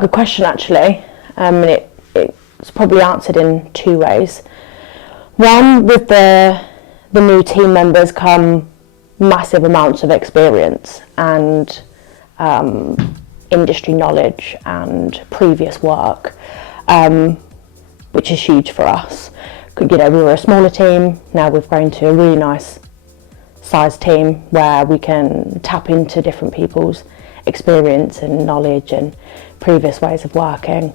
Good question actually, and it's probably answered in two ways. One, with the new team members come massive amounts of experience and industry knowledge and previous work, which is huge for us. We were a smaller team, now we've grown to a really nice sized team where we can tap into different people's experience and knowledge and previous ways of working.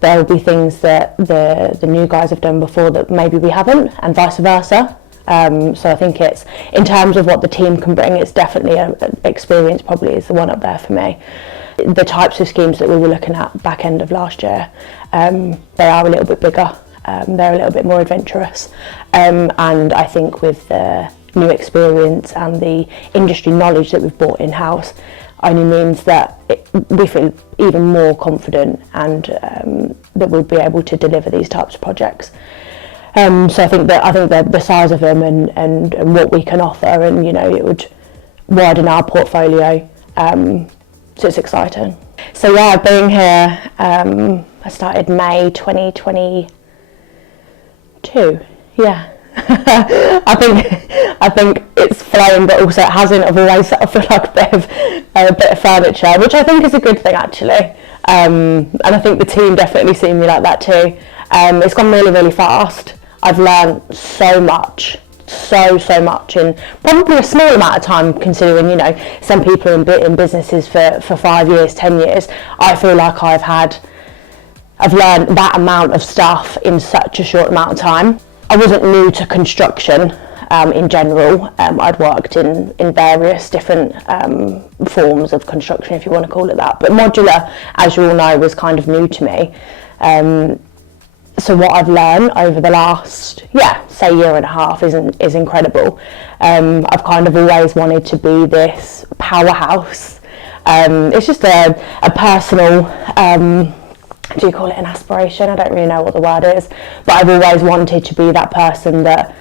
There will be things that the new guys have done before that maybe we haven't, and vice versa. So I think it's, in terms of what the team can bring, it's definitely experience probably is the one up there for me. The types of schemes that we were looking at back end of last year, they are a little bit bigger, they're a little bit more adventurous, and I think with the new experience and the industry knowledge that we've brought in-house only means that we feel even more confident and that we'll be able to deliver these types of projects. So I think that the size of them and what we can offer, and it would widen our portfolio, so it's exciting. So yeah, being here, I started May 2022. Yeah. I think it's flown, but also it hasn't. I've always I feel like a bit of furniture, which I think is a good thing actually. And I think the team definitely see me like that too. It's gone really, really fast. I've learned so much in probably a small amount of time, considering some people are in businesses for 5 years, 10 years. I feel like I've learned that amount of stuff in such a short amount of time. I wasn't new to construction in general. I'd worked in various different forms of construction, if you want to call it that. But modular, as you all know, was kind of new to me. So what I've learned over the last, say year and a half is incredible. I've kind of always wanted to be this powerhouse. It's just a personal, do you call it an aspiration? I don't really know what the word is, but I've always wanted to be that person that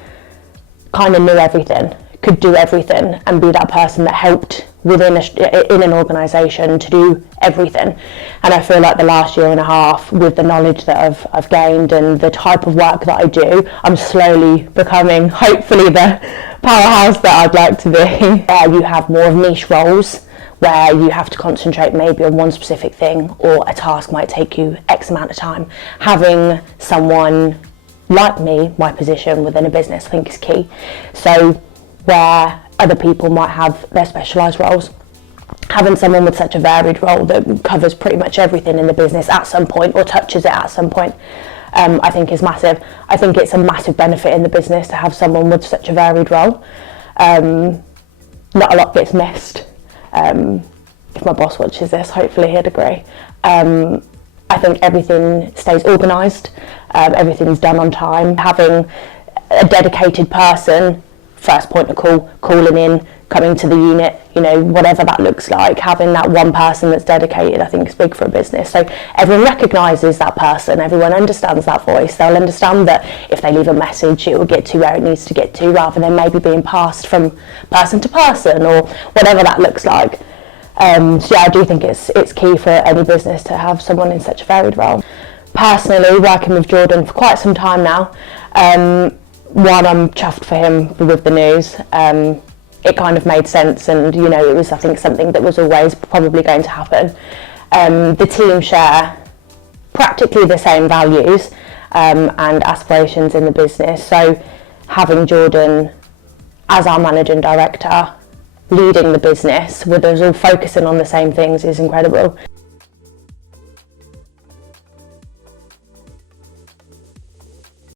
kind of knew everything, could do everything, and be that person that helped in an organisation to do everything. And I feel like the last year and a half, with the knowledge that I've gained and the type of work that I do, I'm slowly becoming, hopefully, the powerhouse that I'd like to be. You have more of niche roles where you have to concentrate maybe on one specific thing, or a task might take you X amount of time. Having someone like me, my position within a business, I think is key. So where other people might have their specialised roles, having someone with such a varied role that covers pretty much everything in the business at some point, or touches it at some point, I think is massive. I think it's a massive benefit in the business to have someone with such a varied role. Not a lot gets missed. If my boss watches this, hopefully he'd agree. I think everything stays organised, everything's done on time. Having a dedicated person, first point of call, calling in, coming to the unit, whatever that looks like, having that one person that's dedicated, I think is big for a business. So everyone recognises that person, everyone understands that voice, they'll understand that if they leave a message, it will get to where it needs to get to, rather than maybe being passed from person to person, or whatever that looks like. So yeah, I do think it's key for any business to have someone in such a varied role. Personally, working with Jordan for quite some time now, one, I'm chuffed for him with the news. It kind of made sense, and it was, I think, something that was always probably going to happen. The team share practically the same values and aspirations in the business, so having Jordan as our managing director, leading the business with us all focusing on the same things, is incredible.